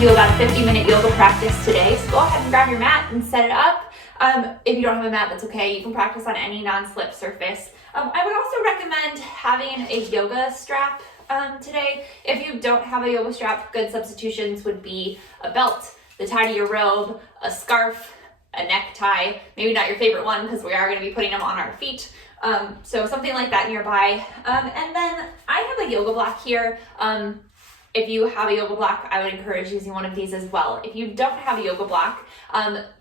do about a 50-minute yoga practice today, so go ahead and grab your mat and set it up. If you don't have a mat, that's okay. You can practice on any non-slip surface. I would also recommend having a yoga strap today. If you don't have a yoga strap, good substitutions would be a belt, the tie to your robe, a scarf, a necktie, maybe not your favorite one because we are going to be putting them on our feet. So something like that nearby. And then I have a yoga block here. If you have a yoga block, I would encourage using one of these as well. If you don't have a yoga block,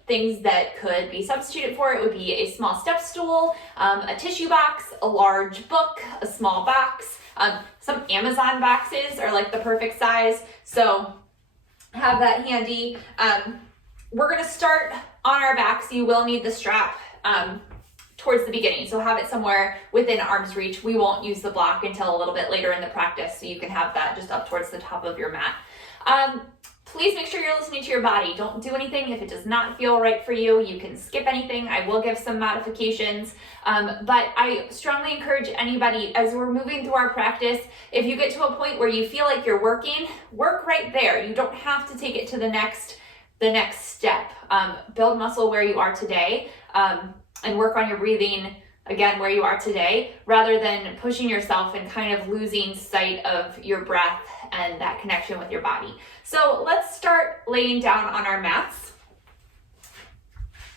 things that could be substituted for it would be a small step stool, a tissue box, a large book, a small box. Some Amazon boxes are like the perfect size, so have that handy. We're gonna start on our backs. You will need the strap towards the beginning, so have it somewhere within arm's reach. We won't use the block until a little bit later in the practice, so you can have that just up towards the top of your mat. Please make sure you're listening to your body. Don't do anything if it does not feel right for you. You can skip anything. I will give some modifications, but I strongly encourage anybody as we're moving through our practice, if you get to a point where you feel like you're working, work right there. You don't have to take it to the next step. Build muscle where you are today, and work on your breathing again where you are today, rather than pushing yourself and kind of losing sight of your breath and that connection with your body. So let's start laying down on our mats.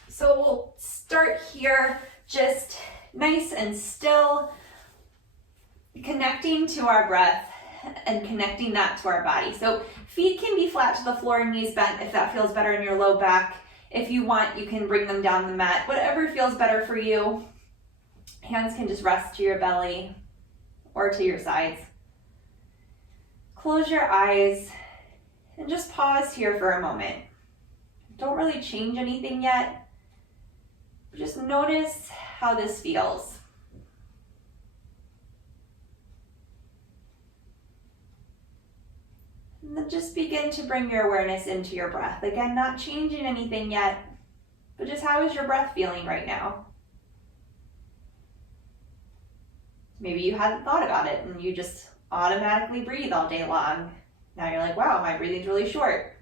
So we'll start here, just nice and still, connecting to our breath and connecting that to our body. So feet can be flat to the floor and knees bent if that feels better in your low back. If you want, you can bring them down the mat, whatever feels better for you. Hands can just rest to your belly or to your sides. Close your eyes and just pause here for a moment. Don't really change anything yet. Just notice how this feels. And then just begin to bring your awareness into your breath. Again, not changing anything yet, but just how is your breath feeling right now? Maybe you hadn't thought about it and you just automatically breathe all day long. Now you're like, wow, my breathing's really short.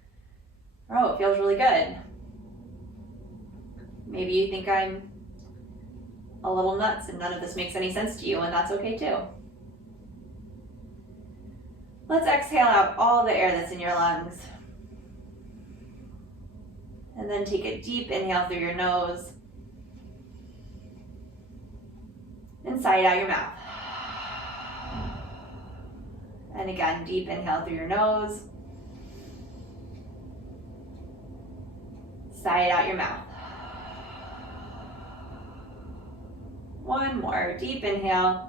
Oh, it feels really good. Maybe you think I'm a little nuts and none of this makes any sense to you, and that's okay too. Let's exhale out all the air that's in your lungs. And then take a deep inhale through your nose. And sigh it out your mouth. And again, deep inhale through your nose. Sigh it out your mouth. One more, deep inhale.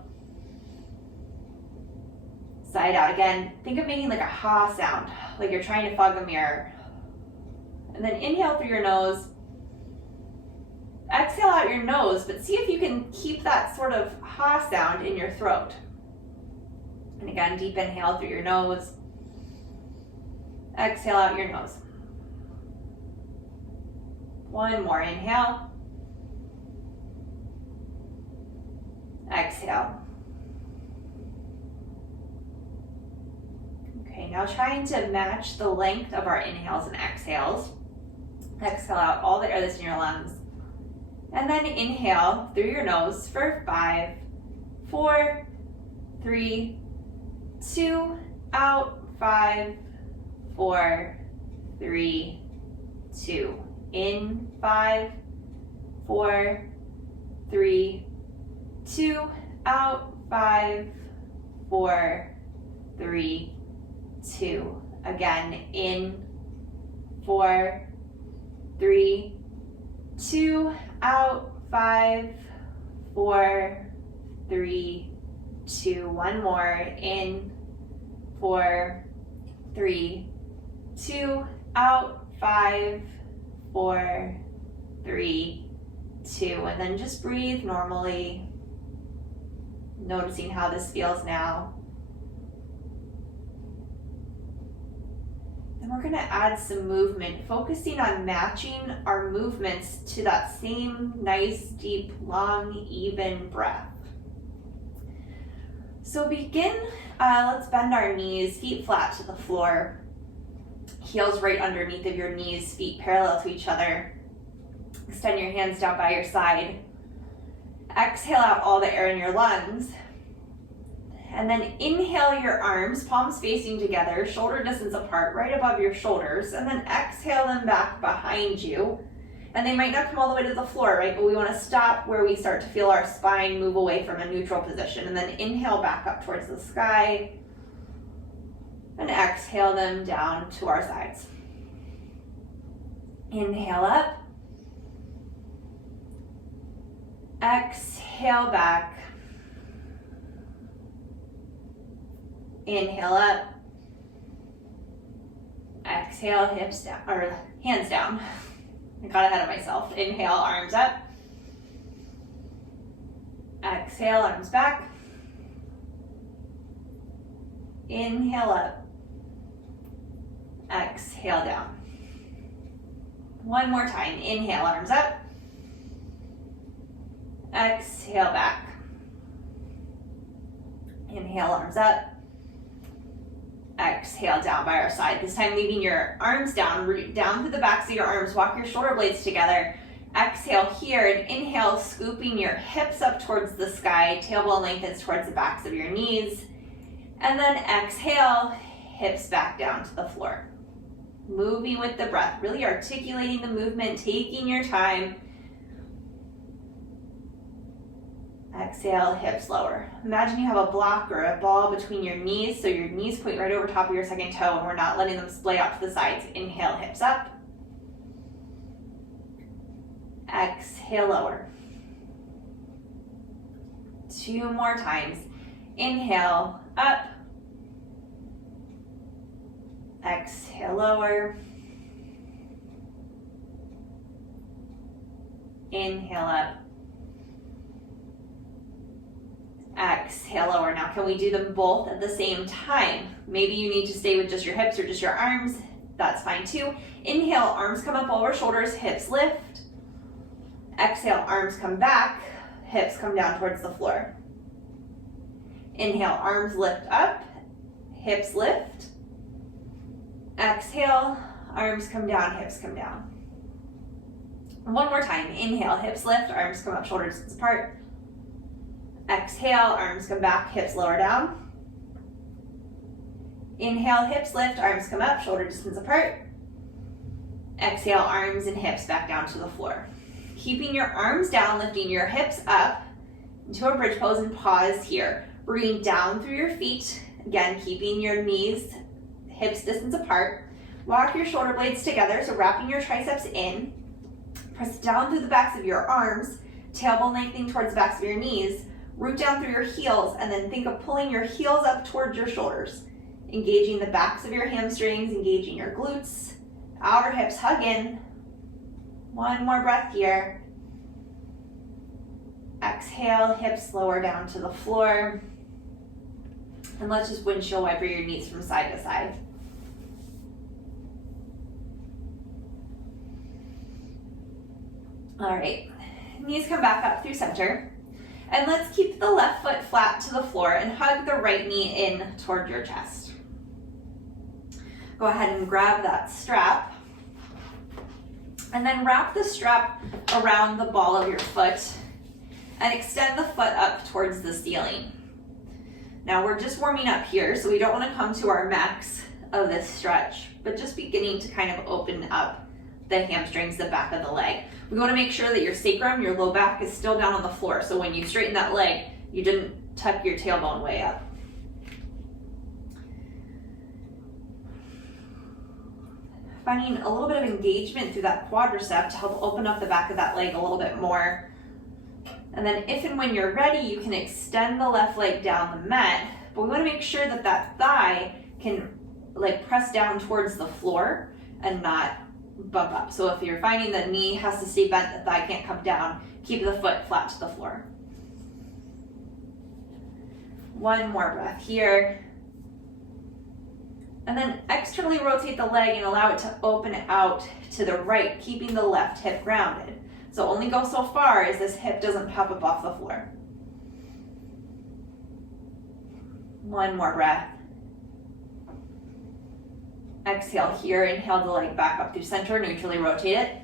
Sigh it out again. Think of making like a ha sound, like you're trying to fog a mirror. And then inhale through your nose. Exhale out your nose, but see if you can keep that sort of ha sound in your throat. And again, deep inhale through your nose. Exhale out your nose. One more inhale. Exhale. Okay, now trying to match the length of our inhales and exhales. Exhale out all the air that's in your lungs. And then inhale through your nose for 5, 4, 3, 2, out, 5, 4, 3, 2. In, 5, 4, 3, 2, out, 5, 4, 3, 2. Again, in, 4, 3, 2, out, 5, 4, 3, 2. One more, in, 4, 3, 2, out, 5, 4, 3, 2. And then just breathe normally, noticing how this feels now. Then we're going to add some movement, focusing on matching our movements to that same nice, deep, long, even breath. So begin, let's bend our knees, feet flat to the floor. Heels right underneath of your knees, feet parallel to each other. Extend your hands down by your side. Exhale out all the air in your lungs. And then inhale your arms, palms facing together, shoulder distance apart, right above your shoulders. And then exhale them back behind you. And they might not come all the way to the floor, right? But we want to stop where we start to feel our spine move away from a neutral position. And then inhale back up towards the sky. And exhale them down to our sides. Inhale up. Exhale back. Inhale up. Exhale, hips down, or hands down. I got ahead of myself. Inhale, arms up. Exhale, arms back. Inhale up. Exhale down. One more time. Inhale, arms up. Exhale back. Inhale, arms up. Exhale down by our side. This time leaving your arms down, root down through the backs of your arms. Walk your shoulder blades together. Exhale here and inhale, scooping your hips up towards the sky. Tailbone lengthens towards the backs of your knees. And then exhale, hips back down to the floor. Moving with the breath, really articulating the movement, taking your time. Exhale, hips lower. Imagine you have a block or a ball between your knees, so your knees point right over top of your second toe, and we're not letting them splay out to the sides. Inhale, hips up. Exhale, lower. 2 more times. Inhale, up. Exhale, lower. Inhale, up. Exhale, lower. Now, can we do them both at the same time? Maybe you need to stay with just your hips or just your arms. That's fine too. Inhale, arms come up over shoulders, hips lift. Exhale, arms come back, hips come down towards the floor. Inhale, arms lift up, hips lift. Exhale, arms come down, hips come down. One more time. Inhale, hips lift, arms come up, shoulders distance apart. Exhale, arms come back, hips lower down. Inhale, hips lift, arms come up, shoulder distance apart. Exhale, arms and hips back down to the floor. Keeping your arms down, lifting your hips up into a bridge pose and pause here. Breathing down through your feet. Again, keeping your knees, hips distance apart. Walk your shoulder blades together, so wrapping your triceps in. Press down through the backs of your arms, tailbone lengthening towards the backs of your knees. Root down through your heels, and then think of pulling your heels up towards your shoulders. Engaging the backs of your hamstrings, engaging your glutes. Outer hips hug in. One more breath here. Exhale, hips lower down to the floor. And let's just windshield wiper your knees from side to side. All right, knees come back up through center. And let's keep the left foot flat to the floor and hug the right knee in toward your chest. Go ahead and grab that strap. And then wrap the strap around the ball of your foot and extend the foot up towards the ceiling. Now we're just warming up here, so we don't want to come to our max of this stretch, but just beginning to kind of open up the hamstrings, the back of the leg. We want to make sure that your sacrum, your low back, is still down on the floor. So when you straighten that leg, you didn't tuck your tailbone way up. Finding a little bit of engagement through that quadricep to help open up the back of that leg a little bit more. And then if and when you're ready, you can extend the left leg down the mat, but we want to make sure that that thigh can press down towards the floor and not bump up. So if you're finding the knee has to stay bent, the thigh can't come down, keep the foot flat to the floor. One more breath here. And then externally rotate the leg and allow it to open out to the right, keeping the left hip grounded. So only go so far as this hip doesn't pop up off the floor. One more breath. Exhale here, inhale the leg back up through center, neutrally rotate it.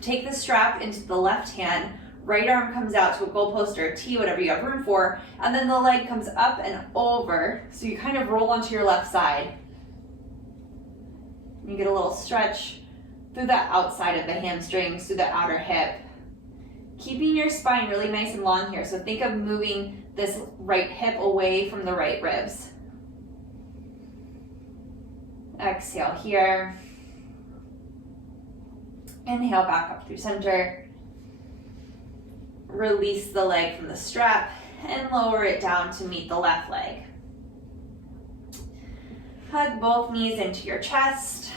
Take the strap into the left hand, right arm comes out to a goalpost or a T, whatever you have room for, and then the leg comes up and over, so you kind of roll onto your left side. You get a little stretch through the outside of the hamstrings, through the outer hip. Keeping your spine really nice and long here, so think of moving this right hip away from the right ribs. Exhale here. Inhale back up through center. Release the leg from the strap and lower it down to meet the left leg. Hug both knees into your chest.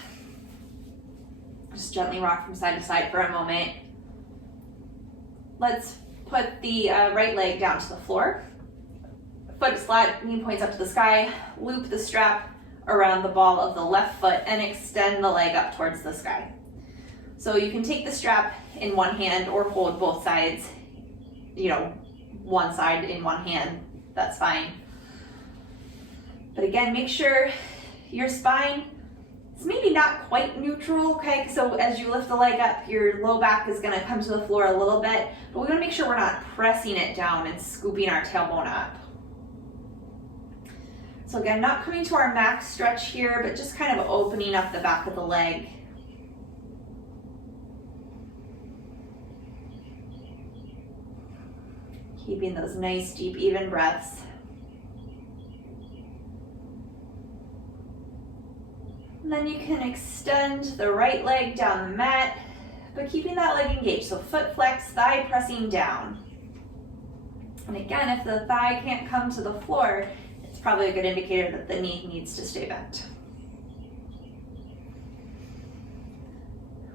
Just gently rock from side to side for a moment. Let's put the right leg down to the floor. Foot is flat, knee points up to the sky. Loop the strap around the ball of the left foot and extend the leg up towards the sky. So you can take the strap in one hand or hold both sides, one side in one hand, that's fine. But again, make sure your spine is maybe not quite neutral, okay? So as you lift the leg up, your low back is gonna come to the floor a little bit, but we wanna make sure we're not pressing it down and scooping our tailbone up. So again, not coming to our max stretch here, but just kind of opening up the back of the leg. Keeping those nice, deep, even breaths. And then you can extend the right leg down the mat, but keeping that leg engaged. So foot flex, thigh pressing down. And again, if the thigh can't come to the floor, it's probably a good indicator that the knee needs to stay bent.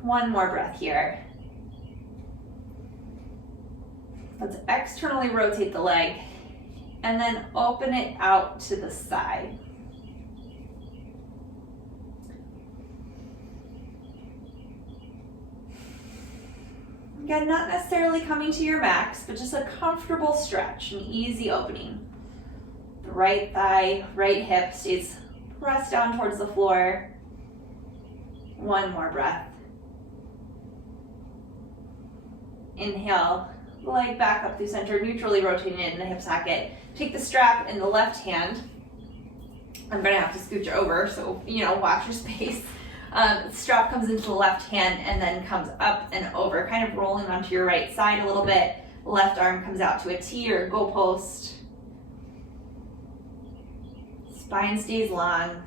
One more breath here. Let's externally rotate the leg and then open it out to the side. Again, not necessarily coming to your max, but just a comfortable stretch, an easy opening. The right thigh, right hip stays pressed down towards the floor. One more breath. Inhale, leg back up through center, neutrally rotating it in the hip socket. Take the strap in the left hand. I'm gonna have to scooch it over, so watch your space. The strap comes into the left hand and then comes up and over, kind of rolling onto your right side a little bit. Left arm comes out to a T or a goalpost. Spine stays long.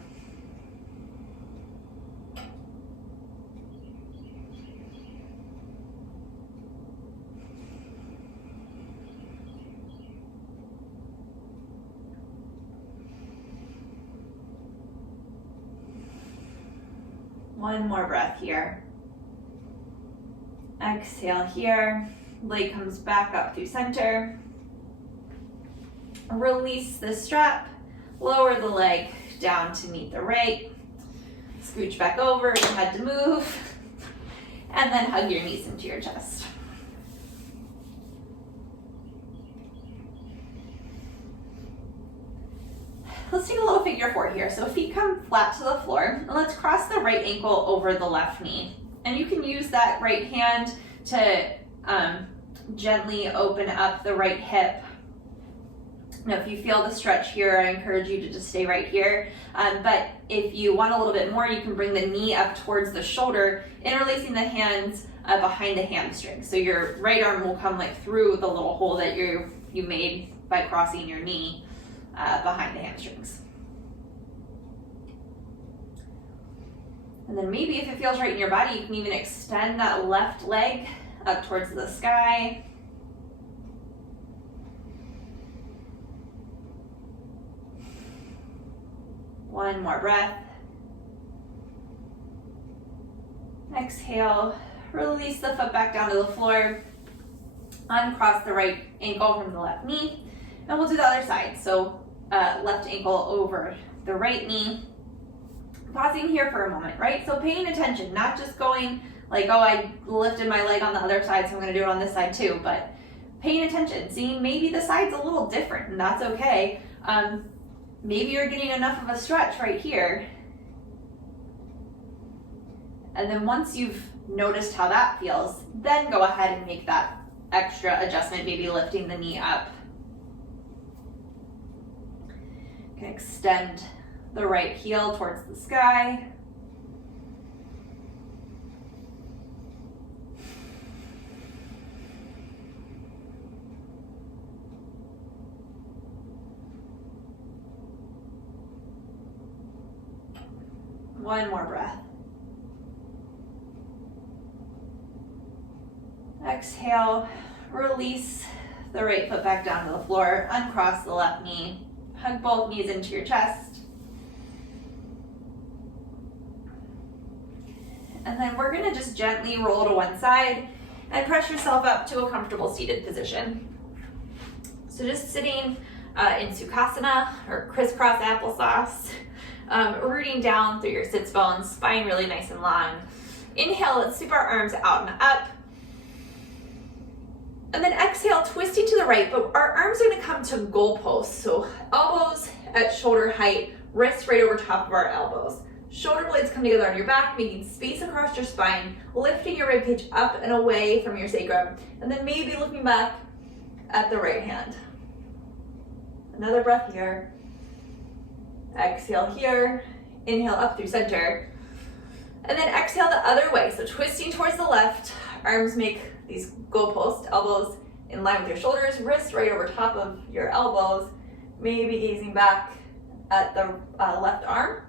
One more breath here. Exhale here. Leg comes back up through center. Release the strap. Lower the leg down to meet the right. Scooch back over if you had to move. And then hug your knees into your chest. Let's take a little figure four here. So feet come flat to the floor, and let's cross the right ankle over the left knee. And you can use that right hand to gently open up the right hip. Now, if you feel the stretch here, I encourage you to just stay right here. But if you want a little bit more, you can bring the knee up towards the shoulder, interlacing the hands behind the hamstring. So your right arm will come through the little hole that you made by crossing your knee behind the hamstrings. And then maybe if it feels right in your body, you can even extend that left leg up towards the sky. One more breath. Exhale, release the foot back down to the floor. Uncross the right ankle from the left knee. And we'll do the other side. So left ankle over the right knee. Pausing here for a moment, right? So paying attention, not just going oh, I lifted my leg on the other side, so I'm gonna do it on this side too, but paying attention, seeing maybe the side's a little different, and that's okay. Maybe you're getting enough of a stretch right here. And then once you've noticed how that feels, then go ahead and make that extra adjustment, maybe lifting the knee up. Okay, extend the right heel towards the sky. One more breath. Exhale, release the right foot back down to the floor, uncross the left knee, hug both knees into your chest. And then we're gonna just gently roll to one side and press yourself up to a comfortable seated position. So just sitting in Sukhasana or crisscross applesauce, rooting down through your sits bones, spine really nice and long. Inhale, let's sweep our arms out and up. And then exhale, twisting to the right, but our arms are gonna come to goalposts. So elbows at shoulder height, wrists right over top of our elbows. Shoulder blades come together on your back, making space across your spine, lifting your ribcage up and away from your sacrum, and then maybe looking back at the right hand. Another breath here. Exhale here, inhale up through center. And then exhale the other way, so twisting towards the left, arms make these goalposts, elbows in line with your shoulders, wrists right over top of your elbows, maybe gazing back at the left arm.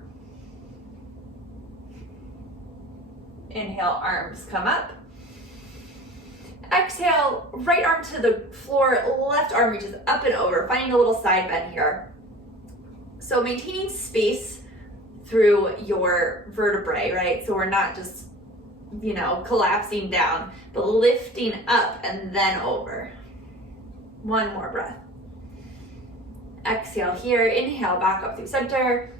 Inhale, arms come up. Exhale, right arm to the floor, left arm reaches up and over, finding a little side bend here. So maintaining space through your vertebrae, right? So we're not just, collapsing down, but lifting up and then over. One more breath. Exhale here, inhale back up through center,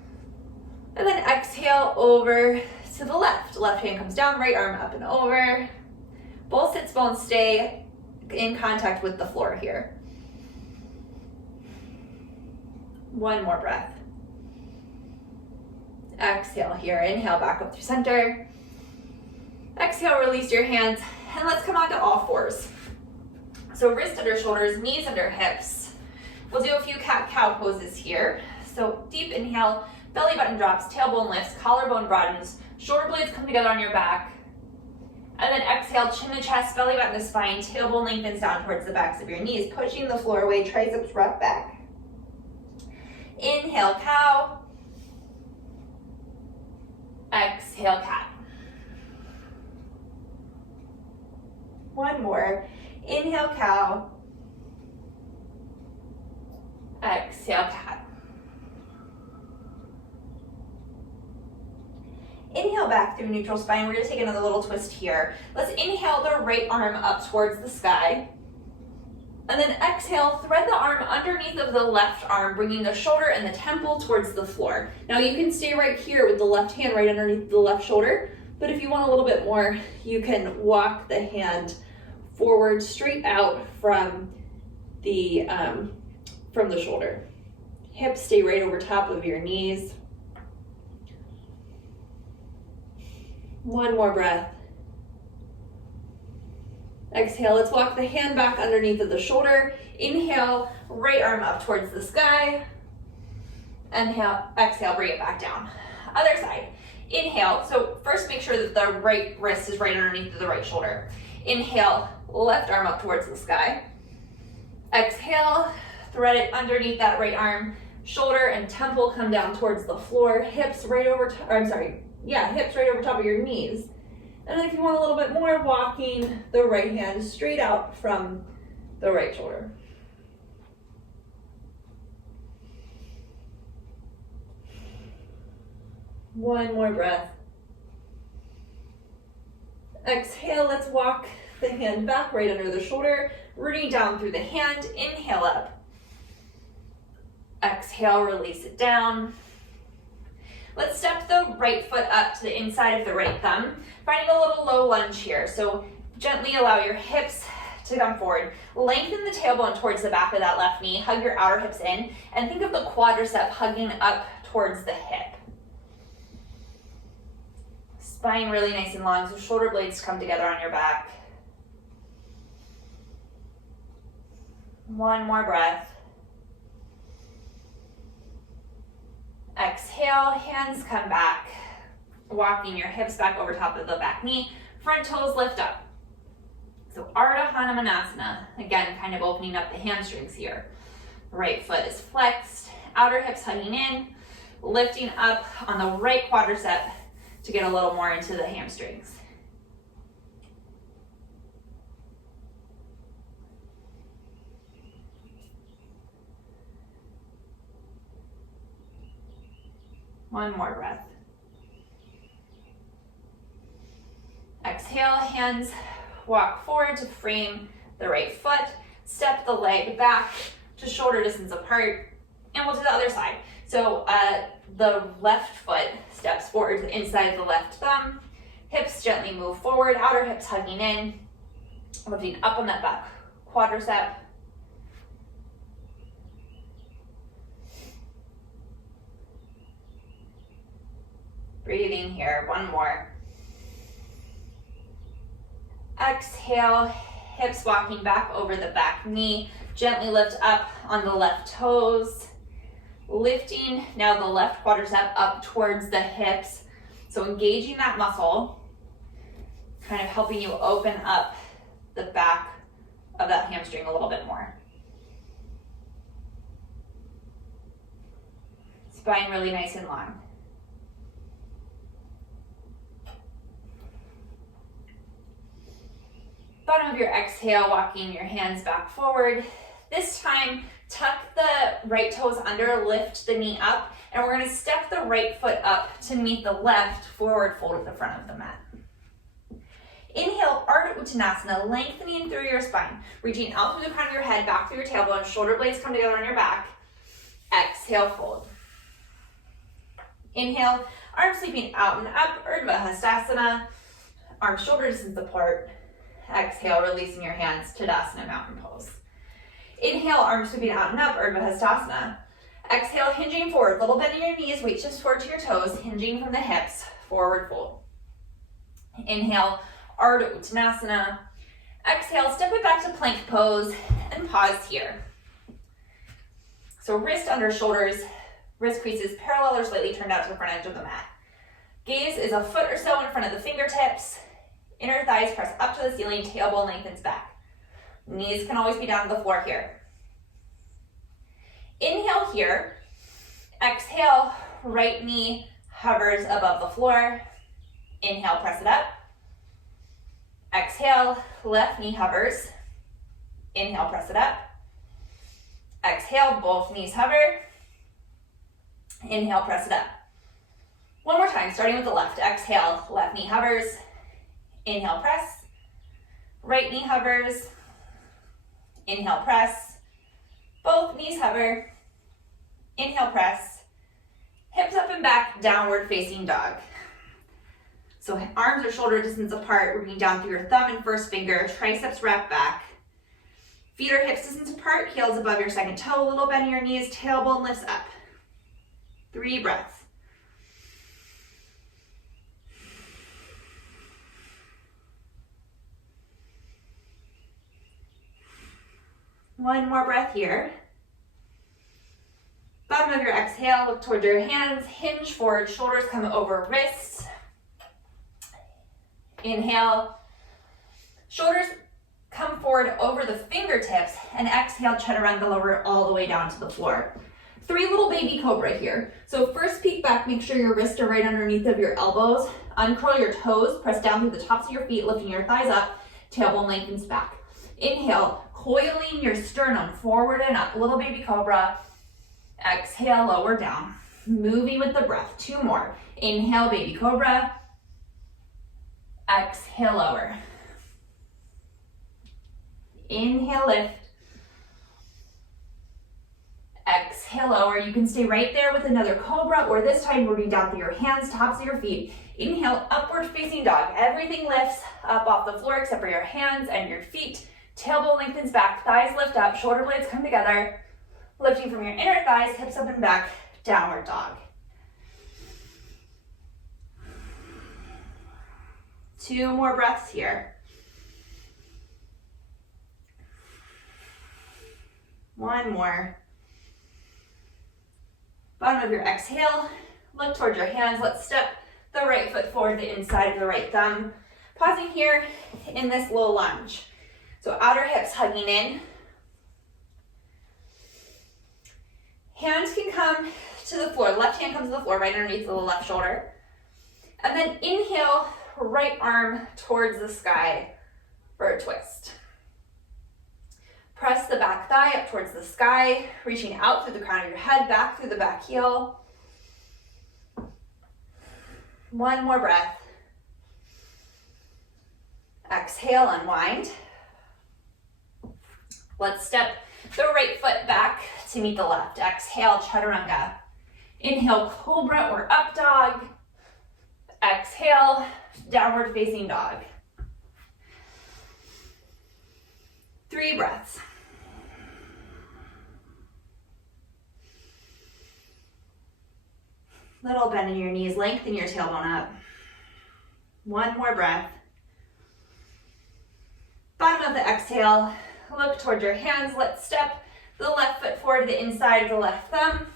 and then exhale over to the left. Left hand comes down, right arm up and over. Both sits bones stay in contact with the floor here. One more breath. Exhale here, inhale back up through center. Exhale, release your hands, and let's come on to all fours. So wrist under shoulders, knees under hips. We'll do a few cat-cow poses here. So deep inhale, belly button drops, tailbone lifts, collarbone broadens, shoulder blades come together on your back. And then exhale, chin to chest, belly button to spine, tailbone lengthens down towards the backs of your knees, pushing the floor away, triceps wrap back. Inhale, cow. Exhale, cat. One more. Inhale, cow. Exhale, cat. Inhale back through neutral spine. We're going to take another little twist here. Let's inhale the right arm up towards the sky. And then exhale, thread the arm underneath of the left arm, bringing the shoulder and the temple towards the floor. Now you can stay right here with the left hand right underneath the left shoulder, but if you want a little bit more, you can walk the hand forward straight out from the shoulder. Hips stay right over top of your knees. One more breath. Exhale, let's walk the hand back underneath of the shoulder. Inhale, right arm up towards the sky. Inhale, exhale, bring it back down. Other side. Inhale, so first make sure that the right wrist is right underneath of the right shoulder. Inhale, left arm up towards the sky. Exhale, thread it underneath that right arm. Shoulder and temple come down towards the floor. Hips right over top of your knees. And then if you want a little bit more, walking the right hand straight out from the right shoulder. One more breath. Exhale, let's walk the hand back right under the shoulder, rooting down through the hand. Inhale up. Exhale, release it down. Let's step the right foot up to the inside of the right thumb, finding a little low lunge here. So gently allow your hips to come forward. Lengthen the tailbone towards the back of that left knee, hug your outer hips in, and think of the quadricep hugging up towards the hip. Spine really nice and long, so shoulder blades come together on your back. One more breath. Exhale, hands come back. Walking your hips back over top of the back knee. Front toes lift up. So Ardha again, kind of opening up the hamstrings here. Right foot is flexed, outer hips hugging in, lifting up on the right quadricep to get a little more into the hamstrings. One more breath. Exhale, hands walk forward to frame the right foot, step the leg back to shoulder distance apart, and we'll do the other side. So the left foot steps forward to the inside of the left thumb, hips gently move forward, outer hips hugging in, lifting up on that back quadricep. Breathing here, one more. Exhale, hips walking back over the back knee. Gently lift up on the left toes. Lifting now the left quadricep up towards the hips. So engaging that muscle, kind of helping you open up the back of that hamstring a little bit more. Spine really nice and long. Bottom of your exhale, walking your hands back forward. This time, tuck the right toes under, lift the knee up, and we're going to step the right foot up to meet the left, forward fold at the front of the mat. Inhale, Ardha Uttanasana, lengthening through your spine, reaching out through the crown of your head, back through your tailbone, shoulder blades come together on your back. Exhale, fold. Inhale, arms sweeping out and up, Parsvottanasana, arms shoulder distance apart. Exhale, releasing your hands, Tadasana, mountain pose. Inhale, arms sweeping out and up, Parsvottanasana. Exhale, hinging forward, little bend in your knees, weight shifts forward to your toes, hinging from the hips, forward fold. Inhale, Ardha Uttanasana. Exhale, step it back to plank pose and pause here. So wrist under shoulders, wrist creases parallel or slightly turned out to the front edge of the mat. Gaze is a foot or so in front of the fingertips. Inner thighs press up to the ceiling, tailbone lengthens back. Knees can always be down to the floor here. Inhale here. Exhale, right knee hovers above the floor. Inhale, press it up. Exhale, left knee hovers. Inhale, press it up. Exhale, both knees hover. Inhale, press it up. One more time, starting with the left. Exhale, left knee hovers. Inhale, press. Right knee hovers. Inhale, press. Both knees hover. Inhale, press. Hips up and back, downward facing dog. So arms or shoulder distance apart, working down through your thumb and first finger, triceps wrap back. Feet are hips distance apart, heels above your second toe, little bend in your knees, tailbone lifts up. 3 breaths. One more breath here. Bottom of your exhale, look toward your hands, hinge forward, shoulders come over wrists. Inhale, shoulders come forward over the fingertips, and exhale, chaturanga lower all the way down to the floor. 3 little baby cobra here. So first peek back, make sure your wrists are right underneath of your elbows. Uncurl your toes, press down through the tops of your feet, lifting your thighs up, tailbone lengthens back. Inhale, coiling your sternum forward and up, little baby cobra. Exhale, lower down. Moving with the breath, 2 more. Inhale, baby cobra. Exhale, lower. Inhale, lift. Exhale, lower. You can stay right there with another cobra, or this time moving down through your hands, tops of your feet. Inhale, upward facing dog. Everything lifts up off the floor except for your hands and your feet. Tailbone lengthens back, thighs lift up, shoulder blades come together. Lifting from your inner thighs, hips up and back, downward dog. 2 more breaths here. 1 more. Bottom of your exhale, look towards your hands. Let's step the right foot forward, the inside of the right thumb. Pausing here in this low lunge. So outer hips hugging in. Hands can come to the floor. Left hand comes to the floor right underneath the left shoulder. And then inhale, right arm towards the sky for a twist. Press the back thigh up towards the sky, reaching out through the crown of your head, back through the back heel. 1 more breath. Exhale, unwind. Let's step the right foot back to meet the left. Exhale, chaturanga. Inhale, cobra or up dog. Exhale, downward facing dog. 3 breaths. Little bend in your knees, lengthen your tailbone up. 1 more breath. Bottom of the exhale, look toward your hands. Let's step the left foot forward to the inside of the left thumb.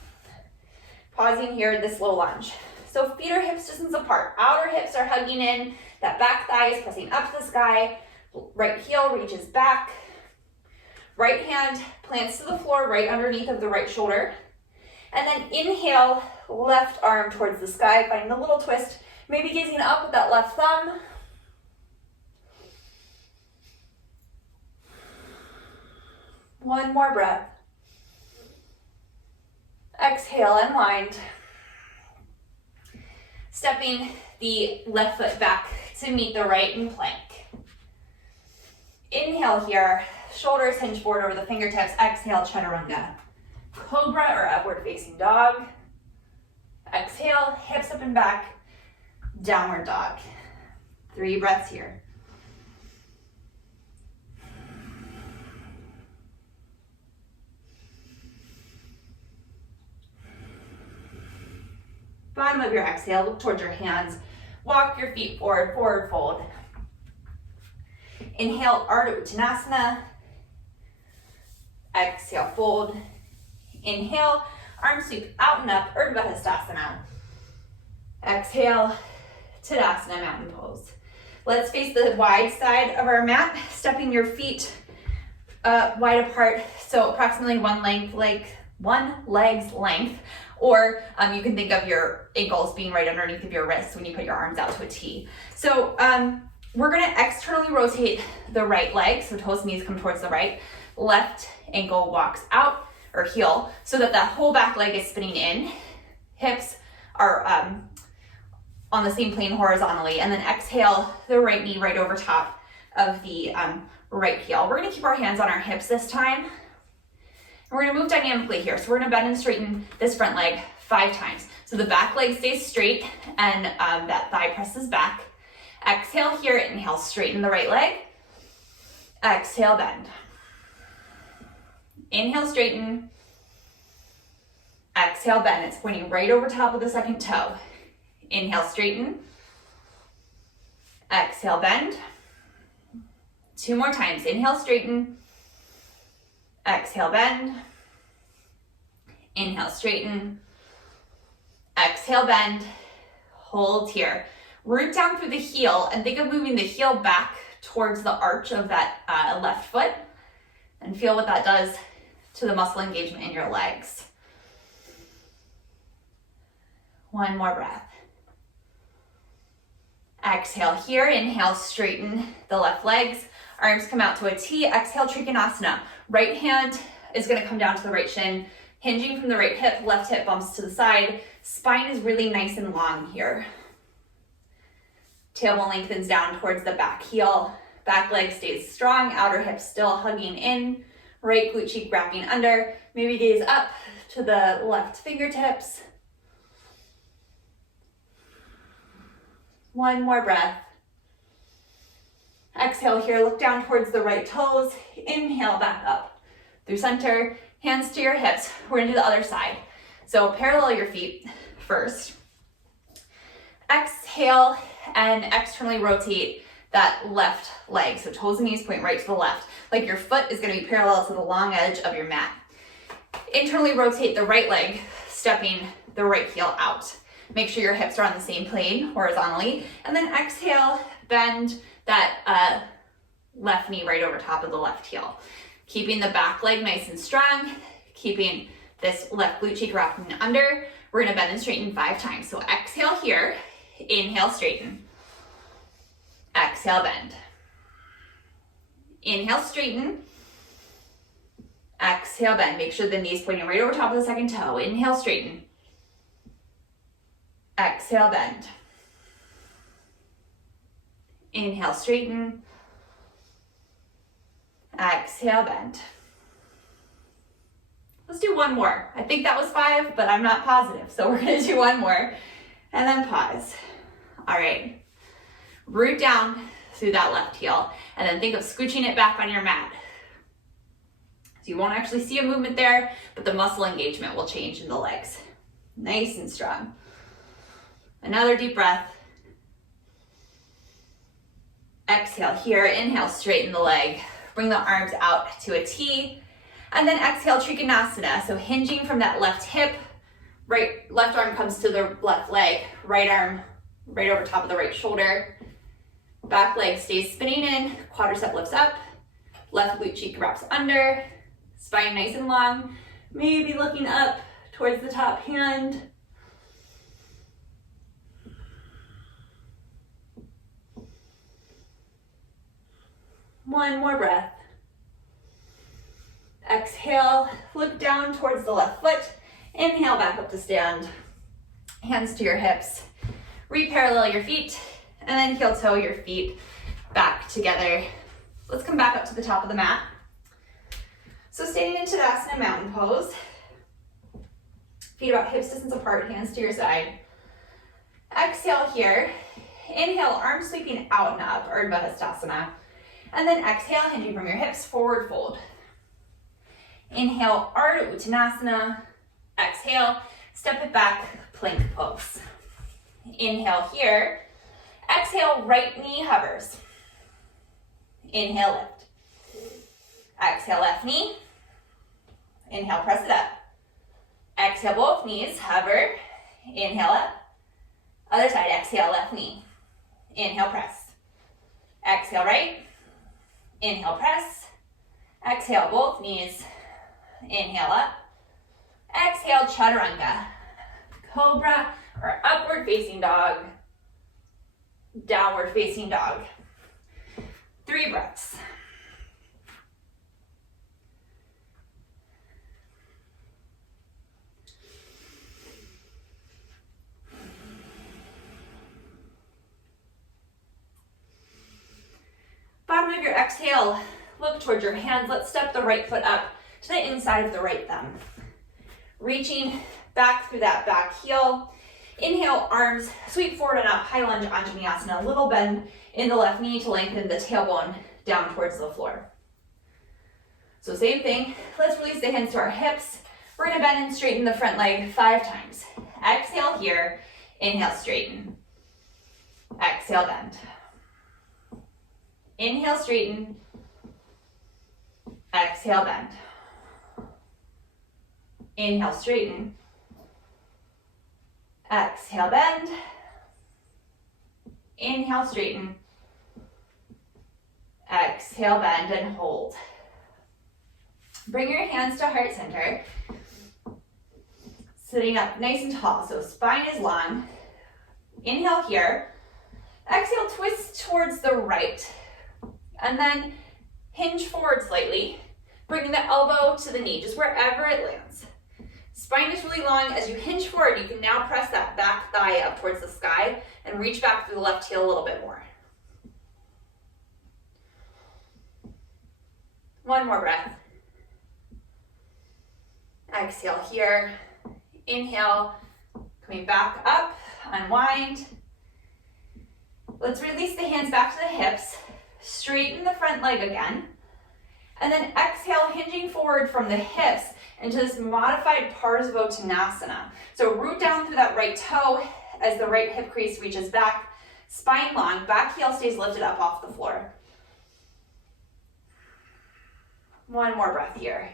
Pausing here in this low lunge. So feet are hips distance apart. Outer hips are hugging in. That back thigh is pressing up to the sky. Right heel reaches back. Right hand plants to the floor right underneath of the right shoulder. And then inhale, left arm towards the sky, finding a little twist. Maybe gazing up with that left thumb. One more breath. Exhale, unwind. Stepping the left foot back to meet the right in plank. Inhale here, shoulders hinge forward over the fingertips. Exhale, chaturanga. Cobra or upward facing dog. Exhale, hips up and back, downward dog. 3 breaths here. Bottom of your exhale, look towards your hands. Walk your feet forward, forward fold. Inhale, Untitled. Exhale, fold. Inhale, arms sweep out and up, Parsvottanasana. Exhale, Tadasana, mountain pose. Let's face the wide side of our mat, stepping your feet wide apart, so approximately one leg's length, or you can think of your ankles being right underneath of your wrists when you put your arms out to a T. So we're gonna externally rotate the right leg, so toes and knees come towards the right. Left ankle walks out, or heel, so that that whole back leg is spinning in. Hips are on the same plane horizontally, and then exhale the right knee right over top of the right heel. We're gonna keep our hands on our hips this time. And we're gonna move dynamically here. So we're gonna bend and straighten this front leg 5 times. So the back leg stays straight and that thigh presses back. Exhale here, inhale, straighten the right leg. Exhale, bend. Inhale, straighten. Exhale, bend. It's pointing right over top of the second toe. Inhale, straighten. Exhale, bend. 2 more times. Inhale, straighten. Exhale, bend. Inhale, straighten. Exhale, bend. Hold here. Root down through the heel and think of moving the heel back towards the arch of that left foot, and feel what that does to the muscle engagement in your legs. 1 more breath. Exhale here, inhale, straighten the left legs. Arms come out to a T, exhale, Trikonasana. Right hand is gonna come down to the right shin, hinging from the right hip, left hip bumps to the side. Spine is really nice and long here. Tailbone lengthens down towards the back heel. Back leg stays strong, outer hip still hugging in. Right glute cheek wrapping under. Maybe gaze up to the left fingertips. 1 more breath. Exhale here, look down towards the right toes. Inhale, back up through center, hands to your hips. We're gonna do the other side. So parallel your feet first. Exhale and externally rotate that left leg. So toes and knees point right to the left. Like your foot is going to be parallel to the long edge of your mat. Internally rotate the right leg, stepping the right heel out. Make sure your hips are on the same plane horizontally. And then exhale, bend that left knee right over top of the left heel. Keeping the back leg nice and strong, keeping this left glute cheek wrapping under. We're gonna bend and straighten 5 times. So exhale here, inhale, straighten. Exhale, bend. Inhale, straighten. Exhale, bend. Make sure the knee's pointing right over top of the second toe. Inhale, straighten. Exhale, bend. Inhale, straighten. Exhale, bend. Let's do one more. I think that was 5, but I'm not positive. So we're gonna do one more and then pause. All right, root down through that left heel and then think of scooching it back on your mat. So you won't actually see a movement there, but the muscle engagement will change in the legs. Nice and strong. Another deep breath. Exhale here, inhale, straighten the leg. Bring the arms out to a T. And then exhale, Trikonasana. So hinging from that left hip, left arm comes to the left leg, right arm right over top of the right shoulder. Back leg stays spinning in, quadricep lifts up, left glute cheek wraps under, spine nice and long, maybe looking up towards the top hand. One more breath. Exhale, look down towards the left foot. Inhale, back up to stand. Hands to your hips. Re-parallel your feet, and then heel toe your feet back together. Let's come back up to the top of the mat. So standing in Tadasana mountain pose. Feet about hips distance apart, hands to your side. Exhale here. Inhale, arms sweeping out and up, Urdhva Hastasana. And then exhale, hinging from your hips, forward fold. Inhale, Ardha Uttanasana. Exhale, step it back, plank pose. Inhale here. Exhale, right knee hovers. Inhale, lift. Exhale, left knee. Inhale, press it up. Exhale, both knees, hover. Inhale, up. Other side, exhale, left knee. Inhale, press. Exhale, right. Inhale, press. Exhale, both knees. Inhale, up. Exhale, Chaturanga. Cobra or upward facing dog. Downward facing dog. 3 breaths. Bottom of your exhale, look towards your hands. Let's step the right foot up to the inside of the right thumb. Reaching back through that back heel. Inhale, arms sweep forward and up, high lunge, Anjaneyasana. A little bend in the left knee to lengthen the tailbone down towards the floor. So same thing, let's release the hands to our hips. We're gonna bend and straighten the front leg 5 times. Exhale here, inhale, straighten. Exhale, bend. Inhale, straighten. Exhale, bend. Inhale, straighten. Exhale, bend. Inhale, straighten. Exhale, bend, and hold. Bring your hands to heart center. Sitting up nice and tall, so spine is long. Inhale here. Exhale, twist towards the right. And then hinge forward slightly, bringing the elbow to the knee, just wherever it lands. Spine is really long. As you hinge forward, you can now press that back thigh up towards the sky and reach back through the left heel a little bit more. One more breath. Exhale here. Inhale, coming back up, unwind. Let's release the hands back to the hips. Straighten the front leg again. And then exhale, hinging forward from the hips into this modified Parsvottanasana. So root down through that right toe, as the right hip crease reaches back, spine long, back heel stays lifted up off the floor. One more breath here.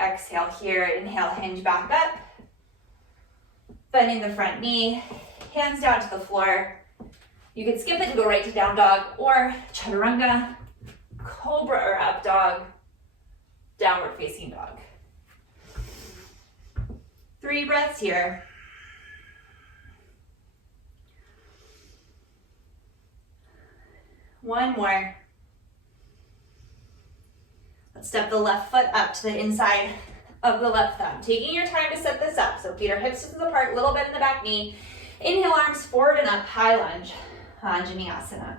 Exhale here, inhale, hinge back up. Bending the front knee, hands down to the floor. You can skip it to go right to down dog or chaturanga, cobra or up dog, downward facing dog. 3 breaths here. One more. Let's step the left foot up to the inside of the left thumb. Taking your time to set this up. So feet are hip distance apart, a little bit in the back knee. Inhale, arms forward and up, high lunge, Anjaneyasana.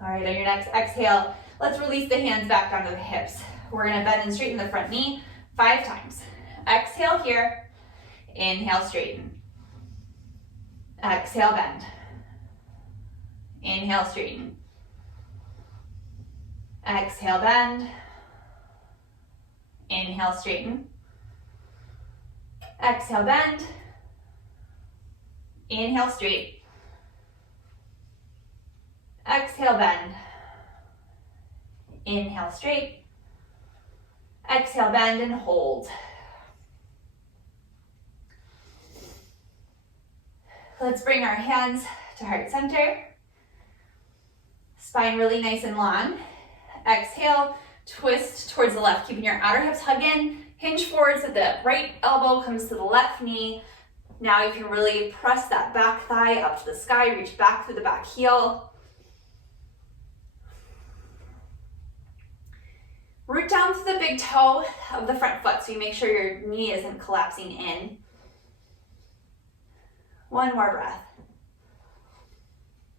All right, on your next exhale, let's release the hands back down to the hips. We're gonna bend and straighten the front knee 5 times. Exhale here, inhale, straighten. Exhale, bend. Inhale, straighten. Exhale, bend. Inhale, straighten. Exhale, bend. Inhale, straight. Exhale, bend. Inhale, straight. Exhale, bend and hold. Let's bring our hands to heart center. Spine really nice and long. Exhale, twist towards the left, keeping your outer hips hug in. Hinge forward so the right elbow comes to the left knee. Now you can really press that back thigh up to the sky, reach back through the back heel. Root down to the big toe of the front foot so you make sure your knee isn't collapsing in. One more breath.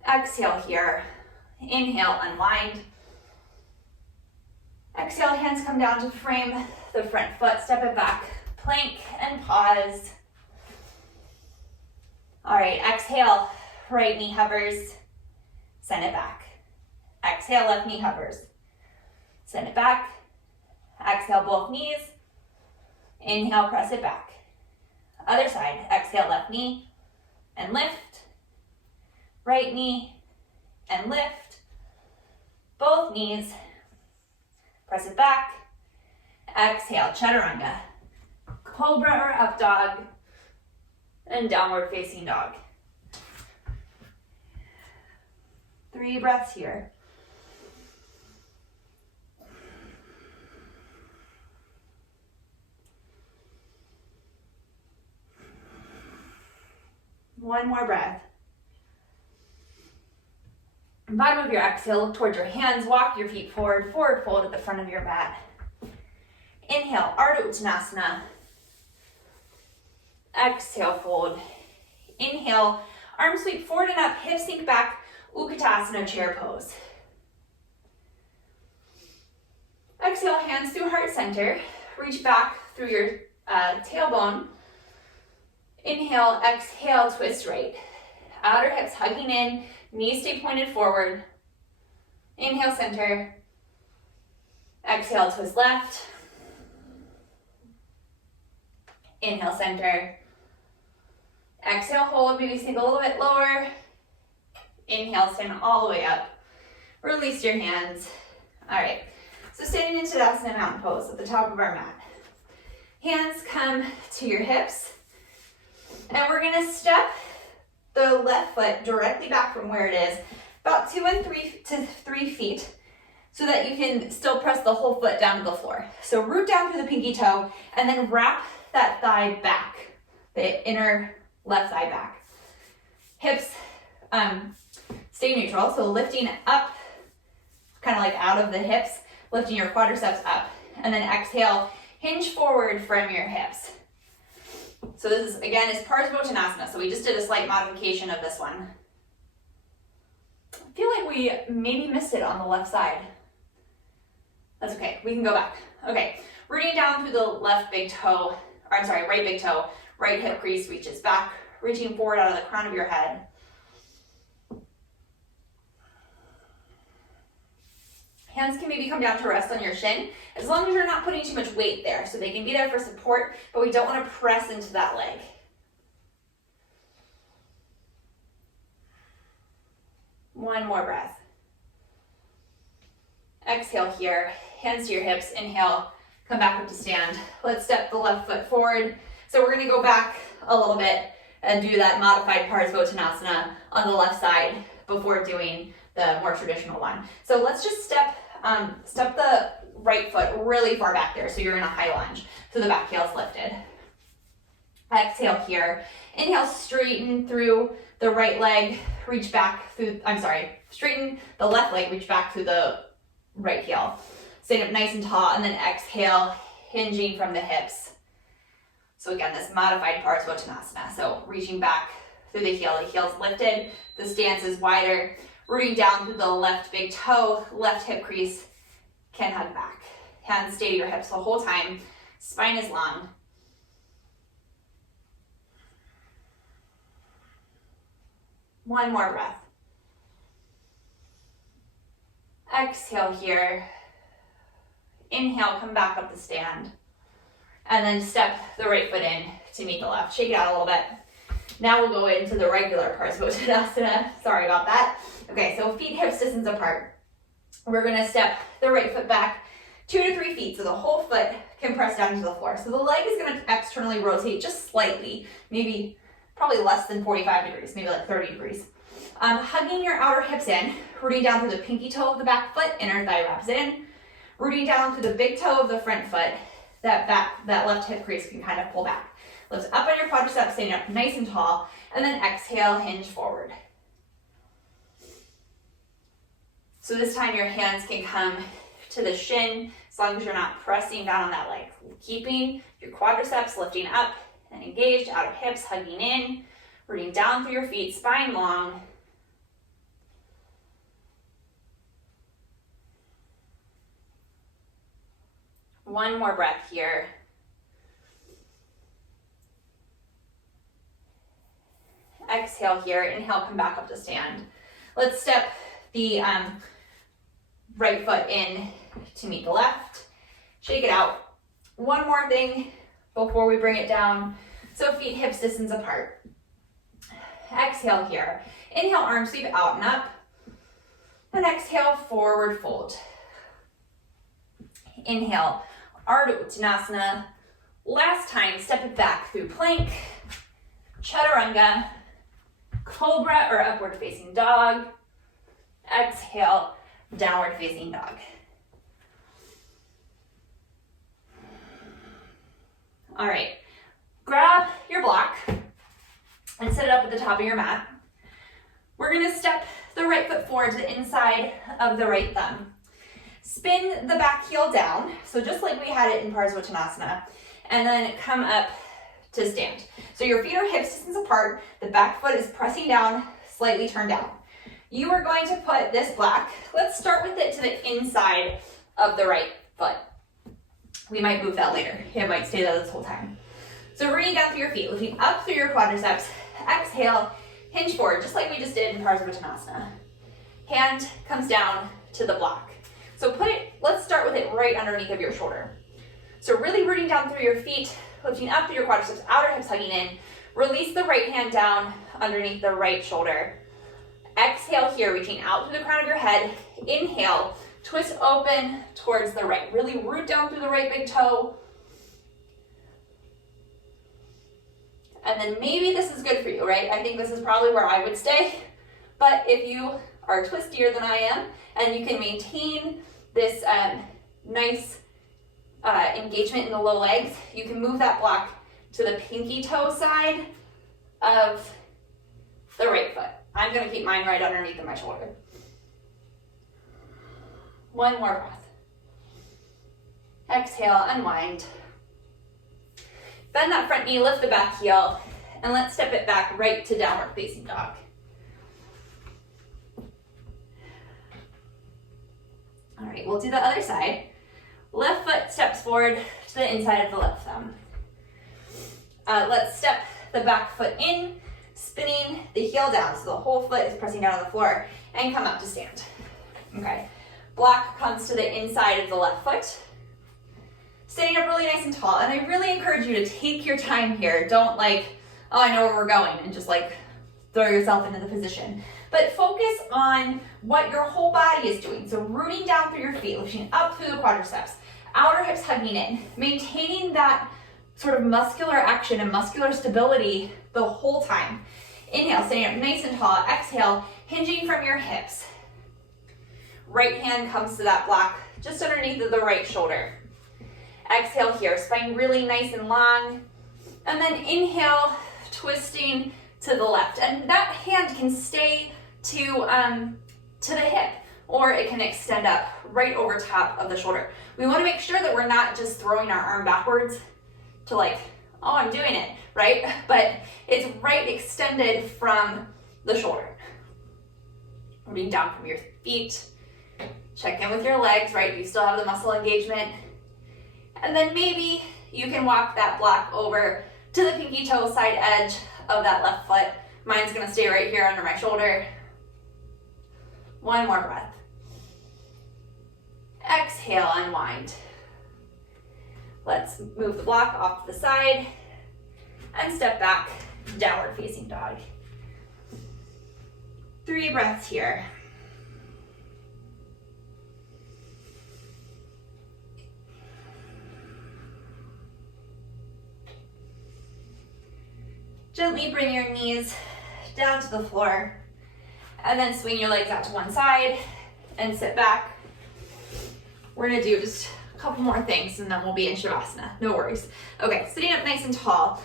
Exhale here. Inhale, unwind. Exhale, hands come down to frame the front foot, step it back, plank and pause. All right, exhale, right knee hovers, send it back. Exhale, left knee hovers, send it back. Exhale, both knees. Inhale, press it back. Other side, exhale, left knee and lift. Right knee and lift. Both knees. Press it back. Exhale, chaturanga, cobra or up dog, and downward facing dog. 3 breaths here. One more breath. Bottom of your exhale, look towards your hands, walk your feet forward, forward fold at the front of your mat. Inhale, Ardha Uttanasana. Exhale, fold. Inhale, arms sweep forward and up, hips sink back, Utkatasana, chair pose. Exhale, hands through heart center, reach back through your tailbone. Inhale, exhale, twist right. Outer hips hugging in, knees stay pointed forward. Inhale, center. Exhale, twist left. Inhale, center. Exhale, hold, maybe sink a little bit lower. Inhale, stand all the way up. Release your hands. All right, so standing in Tadasana mountain pose at the top of our mat. Hands come to your hips. And we're gonna step the left foot directly back from where it is, about 2 and 3 feet, so that you can still press the whole foot down to the floor. So root down through the pinky toe, and then wrap that thigh back, the inner left thigh back. Hips stay neutral, so lifting up, kind of like out of the hips, lifting your quadriceps up, and then exhale, hinge forward from your hips. So this is, again, is Parsvottanasana. So we just did a slight modification of this one. I feel like we maybe missed it on the left side. That's okay, we can go back. Okay, rooting down through the left big toe, or I'm sorry, right big toe, right hip crease reaches back, reaching forward out of the crown of your head. Hands can maybe come down to rest on your shin, as long as you're not putting too much weight there. So they can be there for support, but we don't want to press into that leg. One more breath. Exhale here, hands to your hips, inhale, come back up to stand. Let's step the left foot forward. So we're gonna go back a little bit and do that modified Parsvottanasana on the left side before doing the more traditional one. So let's just step the right foot really far back there, so you're in a high lunge, so the back heel's lifted. Exhale here. Inhale, straighten through the right leg, reach back through, straighten the left leg, reach back through the right heel. Stand up nice and tall, and then exhale, hinging from the hips. So again, this modified Parsvottanasana. So reaching back through the heel's lifted, the stance is wider, rooting down through the left big toe, left hip crease can hug back. Hands stay to your hips the whole time, spine is long. One more breath. Exhale here. Inhale, come back up to stand. And then step the right foot in to meet the left. Shake it out a little bit. Now we'll go into the regular Parsvottanasana. Sorry about that. Okay, so feet hips distance apart. We're gonna step the right foot back 2 to 3 feet, so the whole foot can press down to the floor. So the leg is gonna externally rotate just slightly, probably less than 45 degrees, maybe like 30 degrees. Hugging your outer hips in, rooting down through the pinky toe of the back foot, inner thigh wraps in, rooting down through the big toe of the front foot, that left hip crease can kind of pull back. Lift up on your quadriceps, standing up nice and tall, and then exhale, hinge forward. So this time your hands can come to the shin, as long as you're not pressing down on that leg. Keeping your quadriceps lifting up and engaged, outer hips hugging in, rooting down through your feet, spine long. One more breath here. Exhale here, inhale, come back up to stand. Let's step the right foot in to meet the left. Shake it out. One more thing before we bring it down. So feet hips distance apart. Exhale here. Inhale, arm sweep out and up. And exhale, forward fold. Inhale, Ardha Uttanasana. Last time, step it back through plank, chaturanga, cobra or upward facing dog. Exhale, downward facing dog. All right, grab your block and set it up at the top of your mat. We're gonna step the right foot forward to the inside of the right thumb. Spin the back heel down, so just like we had it in Parsvottanasana, and then come up to stand. So your feet are hips distance apart, the back foot is pressing down, slightly turned down. You are going to put this block, let's start with it to the inside of the right foot. We might move that later, it might stay there this whole time. So rooting down through your feet, lifting up through your quadriceps, exhale, hinge forward, just like we just did in Parsvottanasana. Hand comes down to the block. So let's start with it right underneath of your shoulder. So really rooting down through your feet, lifting up through your quadriceps, outer hips hugging in. Release the right hand down underneath the right shoulder. Exhale here, reaching out through the crown of your head. Inhale, twist open towards the right. Really root down through the right big toe. And then maybe this is good for you, right? I think this is probably where I would stay. But if you are twistier than I am, and you can maintain this nice engagement in the low legs, you can move that block to the pinky toe side of the right foot. I'm gonna keep mine right underneath of my shoulder. One more breath. Exhale, unwind. Bend that front knee, lift the back heel, and let's step it back right to downward facing dog. All right, we'll do the other side. Left foot steps forward to the inside of the left thumb. Let's step the back foot in, spinning the heel down so the whole foot is pressing down on the floor, and come up to stand. Okay, block comes to the inside of the left foot. Standing up really nice and tall. And I really encourage you to take your time here. Don't like, oh, I know where we're going, and just like throw yourself into the position. But focus on what your whole body is doing. So rooting down through your feet, lifting up through the quadriceps, outer hips hugging in, maintaining that sort of muscular action and muscular stability the whole time. Inhale, standing up nice and tall. Exhale, hinging from your hips. Right hand comes to that block just underneath of the right shoulder. Exhale here, spine really nice and long. And then inhale, twisting to the left. And that hand can stay to the hip, or it can extend up right over top of the shoulder. We want to make sure that we're not just throwing our arm backwards to like, oh, I'm doing it, right? But it's right extended from the shoulder. Moving down from your feet. Check in with your legs, right? Do you still have the muscle engagement? And then maybe you can walk that block over to the pinky toe side edge of that left foot. Mine's gonna stay right here under my shoulder. One more breath. Exhale, unwind. Let's move the block off to the side and step back, downward facing dog. 3 breaths here. Gently bring your knees down to the floor and then swing your legs out to one side and sit back. We're gonna do just a couple more things and then we'll be in Shavasana, no worries. Okay, sitting up nice and tall.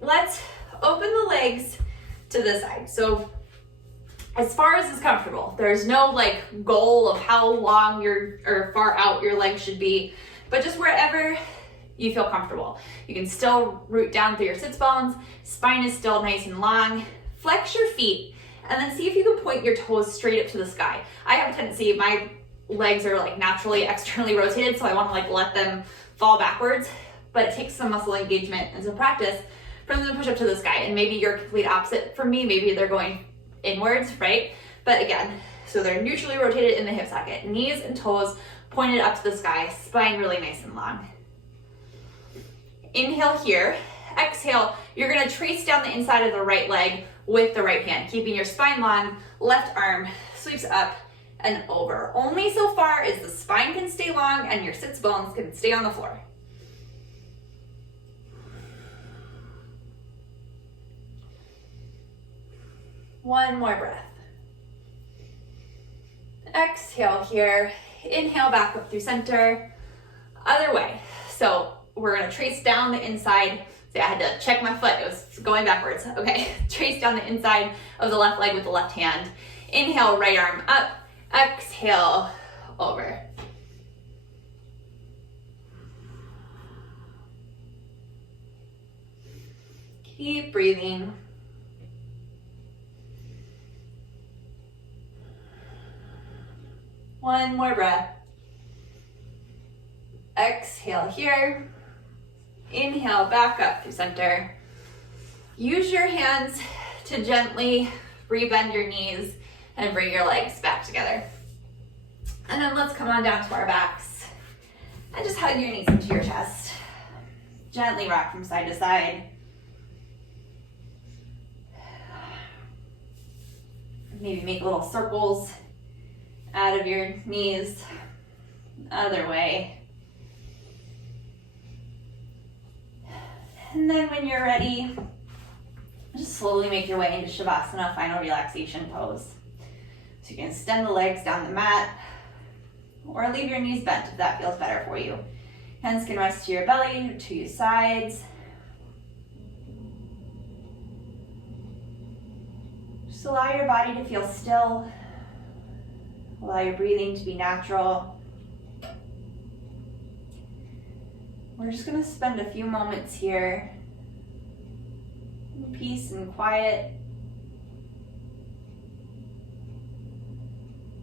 Let's open the legs to the side. So as far as is comfortable, there's no like goal of how long or far out your legs should be, but just wherever you feel comfortable. You can still root down through your sits bones, spine is still nice and long. Flex your feet and then see if you can point your toes straight up to the sky. I have a tendency, my legs are like naturally externally rotated, so I want to like let them fall backwards, but it takes some muscle engagement and some practice for them to push up to the sky. And maybe you're complete opposite from me, maybe they're going inwards, right? But again, so they're neutrally rotated in the hip socket, knees and toes pointed up to the sky, spine really nice and long. Inhale here, exhale, you're gonna trace down the inside of the right leg with the right hand, keeping your spine long, left arm sweeps up and over. Only so far as the spine can stay long and your sits bones can stay on the floor. One more breath. Exhale here, inhale back up through center, other way. So we're gonna trace down the inside. See, I had to check my foot, it was going backwards. Okay, trace down the inside of the left leg with the left hand. Inhale, right arm up, exhale, over. Keep breathing. One more breath. Exhale here. Inhale, back up through center. Use your hands to gently rebend your knees and bring your legs back together. And then let's come on down to our backs and just hug your knees into your chest. Gently rock from side to side. Maybe make little circles out of your knees. Other way. And then when you're ready, just slowly make your way into Shavasana, final relaxation pose. So you can extend the legs down the mat or leave your knees bent if that feels better for you. Hands can rest to your belly, to your sides. Just allow your body to feel still. Allow your breathing to be natural. We're just gonna spend a few moments here in peace and quiet.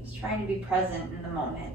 Just trying to be present in the moment.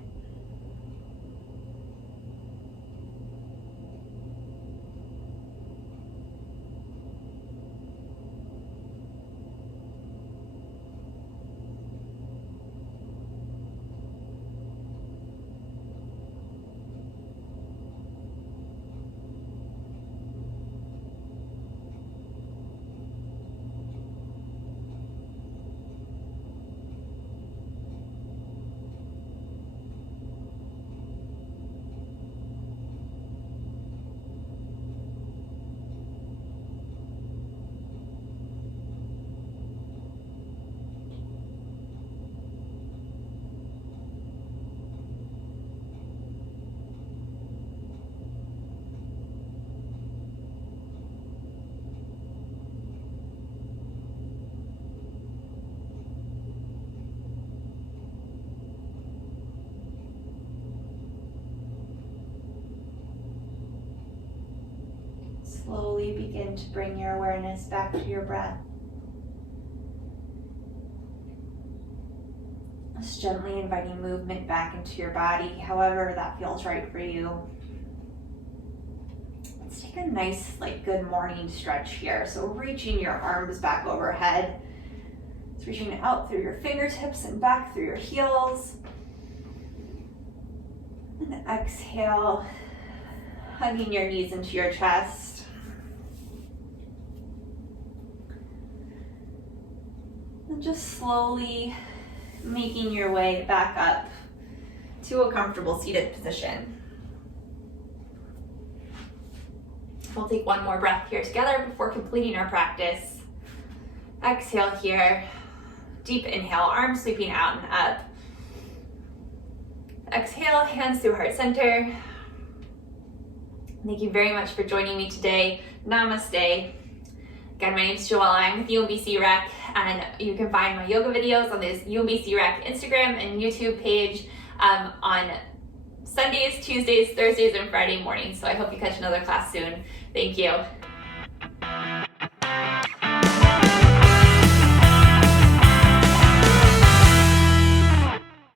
slowly begin to bring your awareness back to your breath. Just gently inviting movement back into your body, however that feels right for you. Let's take a nice, good morning stretch here. So reaching your arms back overhead. It's reaching out through your fingertips and back through your heels. And exhale, hugging your knees into your chest. And just slowly making your way back up to a comfortable seated position. We'll take one more breath here together before completing our practice. Exhale here. Deep inhale, arms sweeping out and up. Exhale, hands through heart center. Thank you very much for joining me today. Namaste. Again, my name is Joella. I'm with UMBC Rec, and you can find my yoga videos on this UMBC Rec Instagram and YouTube page on Sundays, Tuesdays, Thursdays, and Friday mornings. So I hope you catch another class soon. Thank you.